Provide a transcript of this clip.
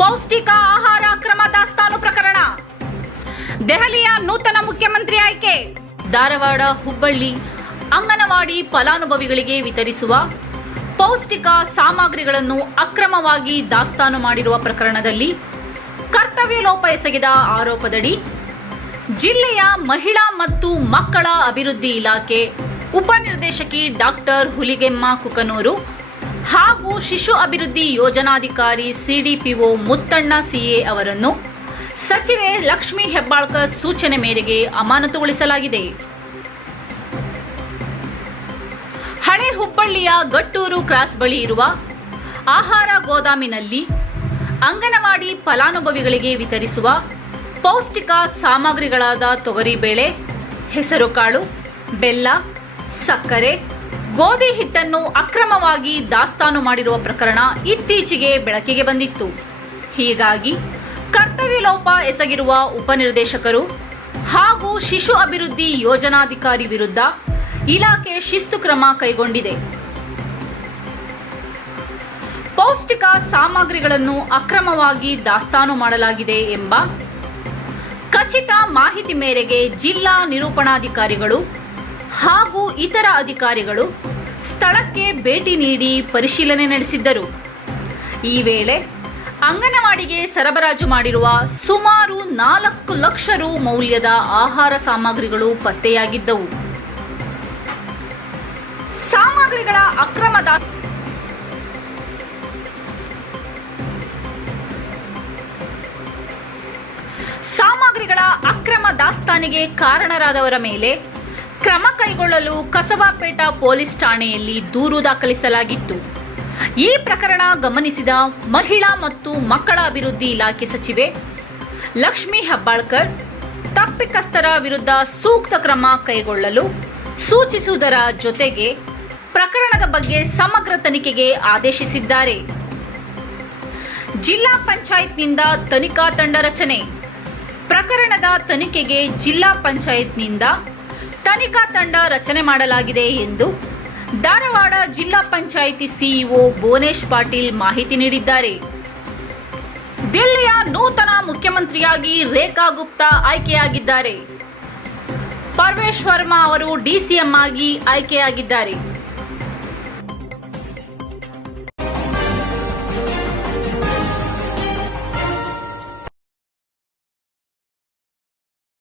ಪೌಷ್ಟಿಕ ಆಹಾರ ಅಕ್ರಮ ದಾಸ್ತಾನು ಪ್ರಕರಣ. ದೆಹಲಿಯ ನೂತನ ಮುಖ್ಯಮಂತ್ರಿ ಆಯ್ಕೆ. ಧಾರವಾಡ, ಹುಬ್ಬಳ್ಳಿ, ಅಂಗನವಾಡಿ ಫಲಾನುಭವಿಗಳಿಗೆ ವಿತರಿಸುವ ಪೌಷ್ಟಿಕ ಸಾಮಗ್ರಿಗಳನ್ನು ಅಕ್ರಮವಾಗಿ ದಾಸ್ತಾನು ಮಾಡಿರುವ ಪ್ರಕರಣದಲ್ಲಿ ಕರ್ತವ್ಯ ಲೋಪ ಎಸಗಿದ ಆರೋಪದಡಿ ಜಿಲ್ಲೆಯ ಮಹಿಳಾ ಮತ್ತು ಮಕ್ಕಳ ಅಭಿವೃದ್ಧಿ ಇಲಾಖೆ ಉಪನಿರ್ದೇಶಕಿ ಡಾಕ್ಟರ್ ಹುಲಿಗೆಮ್ಮ ಕುಕನೂರು ಹಾಗೂ ಶಿಶು ಅಭಿವೃದ್ಧಿ ಯೋಜನಾಧಿಕಾರಿ ಸಿಡಿಪಿಒ ಮುತ್ತಣ್ಣ ಸಿಎ ಅವರನ್ನು ಸಚಿವೆ ಲಕ್ಷ್ಮೀ ಹೆಬ್ಬಾಳ್ಕರ್ ಸೂಚನೆ ಮೇರೆಗೆ ಅಮಾನತುಗೊಳಿಸಲಾಗಿದೆ. ಹಳೆ ಹುಬ್ಬಳ್ಳಿಯ ಗಟ್ಟೂರು ಕ್ರಾಸ್ ಬಳಿ ಇರುವ ಆಹಾರ ಗೋದಾಮಿನಲ್ಲಿ ಅಂಗನವಾಡಿ ಫಲಾನುಭವಿಗಳಿಗೆ ವಿತರಿಸುವ ಪೌಷ್ಟಿಕ ಸಾಮಗ್ರಿಗಳಾದ ತೊಗರಿಬೇಳೆ ಹೆಸರುಕಾಳು, ಬೆಲ್ಲ, ಸಕ್ಕರೆ ಗೋಧಿ ಹಿಟ್ಟನ್ನು ಅಕ್ರಮವಾಗಿ ದಾಸ್ತಾನು ಮಾಡಿರುವ ಪ್ರಕರಣ ಇತ್ತೀಚೆಗೆ ಬೆಳಕಿಗೆ ಬಂದಿತ್ತು. ಹೀಗಾಗಿ ಕರ್ತವ್ಯ ಲೋಪ ಎಸಗಿರುವ ಉಪನಿರ್ದೇಶಕರು ಹಾಗೂ ಶಿಶು ಅಭಿವೃದ್ಧಿ ಯೋಜನಾಧಿಕಾರಿ ವಿರುದ್ಧ ಇಲಾಖೆ ಶಿಸ್ತು ಕ್ರಮ ಕೈಗೊಂಡಿದೆ. ಪೌಷ್ಟಿಕ ಸಾಮಗ್ರಿಗಳನ್ನು ಅಕ್ರಮವಾಗಿ ದಾಸ್ತಾನು ಮಾಡಲಾಗಿದೆ ಎಂಬ ಖಚಿತ ಮಾಹಿತಿ ಮೇರೆಗೆ ಜಿಲ್ಲಾ ನಿರೂಪಣಾಧಿಕಾರಿಗಳು ಹಾಗೂ ಇತರ ಅಧಿಕಾರಿಗಳು ಸ್ಥಳಕ್ಕೆ ಭೇಟಿ ನೀಡಿ ಪರಿಶೀಲನೆ ನಡೆಸಿದ್ದರು. ಈ ವೇಳೆ ಅಂಗನವಾಡಿಗೆ ಸರಬರಾಜು ಮಾಡಿರುವ ಸುಮಾರು ನಾಲ್ಕು ಲಕ್ಷ ರು ಮೌಲ್ಯದ ಆಹಾರ ಸಾಮಗ್ರಿಗಳು ಪತ್ತೆಯಾಗಿದ್ದವು. ಸಾಮಗ್ರಿಗಳ ಅಕ್ರಮ ಸಾಮಗ್ರಿಗಳ ಅಕ್ರಮ ದಾಸ್ತಾನಿಗೆ ಕಾರಣರಾದವರ ಮೇಲೆ ಕ್ರಮ ಕೈಗೊಳ್ಳಲು ಕಸಬಾಪೇಟ ಪೊಲೀಸ್ ಠಾಣೆಯಲ್ಲಿ ದೂರು ದಾಖಲಿಸಲಾಗಿತ್ತು. ಈ ಪ್ರಕರಣ ಗಮನಿಸಿದ ಮಹಿಳಾ ಮತ್ತು ಮಕ್ಕಳ ಅಭಿವೃದ್ಧಿ ಇಲಾಖೆ ಸಚಿವೆ ಲಕ್ಷ್ಮಿ ಹೆಬ್ಬಾಳ್ಕರ್ ತಪ್ಪಿತಸ್ಥರ ವಿರುದ್ಧ ಸೂಕ್ತ ಕ್ರಮ ಕೈಗೊಳ್ಳಲು ಸೂಚಿಸುವುದರ ಜೊತೆಗೆ ಪ್ರಕರಣದ ಬಗ್ಗೆ ಸಮಗ್ರ ತನಿಖೆಗೆ ಆದೇಶಿಸಿದ್ದಾರೆ. ಜಿಲ್ಲಾ ಪಂಚಾಯತ್ನಿಂದ ತನಿಖಾ ತಂಡ ರಚನೆ. ಪ್ರಕರಣದ ತನಿಖೆಗೆ ಜಿಲ್ಲಾ ಪಂಚಾಯತ್ನಿಂದ ತನಿಖಾ ತಂಡ ರಚನೆ ಮಾಡಲಾಗಿದೆ ಎಂದು ಧಾರವಾಡ ಜಿಲ್ಲಾ ಪಂಚಾಯಿತಿ ಸಿಇಒ ಭುವನೇಶ್ ಪಾಟೀಲ್ ಮಾಹಿತಿ ನೀಡಿದ್ದಾರೆ. ದಿಲ್ಲಿಯ ನೂತನ ಮುಖ್ಯಮಂತ್ರಿಯಾಗಿ ರೇಖಾ ಗುಪ್ತಾ ಆಯ್ಕೆಯಾಗಿದ್ದಾರೆ. ಪರ್ವೇಶ್ ವರ್ಮಾ ಅವರು ಡಿಸಿಎಂ ಆಗಿ ಆಯ್ಕೆಯಾಗಿದ್ದಾರೆ.